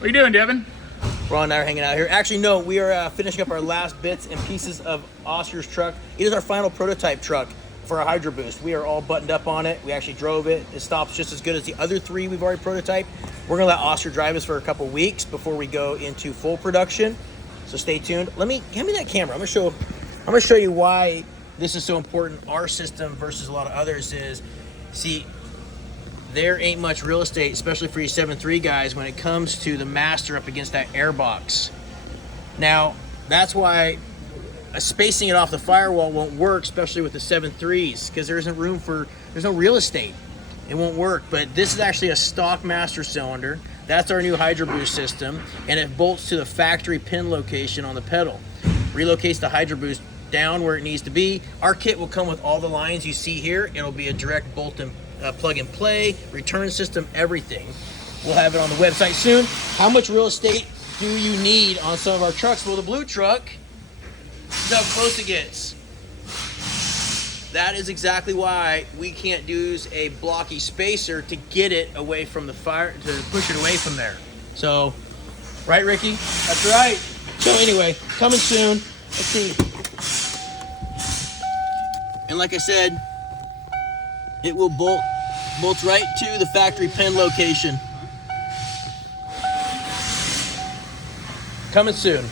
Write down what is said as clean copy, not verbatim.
What are you doing, Devon? Ron and I are hanging out here. Actually, no, we are finishing up our last bits and pieces of Oscar's truck. It is our final prototype truck for our Hydroboost. We are all buttoned up on it. We actually drove it. It stops just as good as the other three we've already prototyped. We're gonna let Oscar drive us for a couple weeks before we go into full production. So stay tuned. Hand me that camera. I'm gonna show you why this is so important. Our system versus a lot of others is, see, there ain't much real estate, especially for you 7.3 guys, when it comes to the master up against that airbox. Now, that's why spacing it off the firewall won't work, especially with the 7.3s, because there's no real estate. It won't work. But this is actually a stock master cylinder. That's our new Hydroboost system, and it bolts to the factory pin location on the pedal. Relocates the Hydroboost down where it needs to be. Our kit will come with all the lines you see here. It'll be a direct bolt and plug and play, return system, everything. We'll have it on the website soon. How much real estate do you need on some of our trucks? Well, the blue truck, this is how close it gets. That is exactly why we can't use a blocky spacer to get it away from the fire, to push it away from there. So, right, Ricky? That's right. So anyway, coming soon. Let's see. And like I said, it will bolts right to the factory pin location. Coming soon.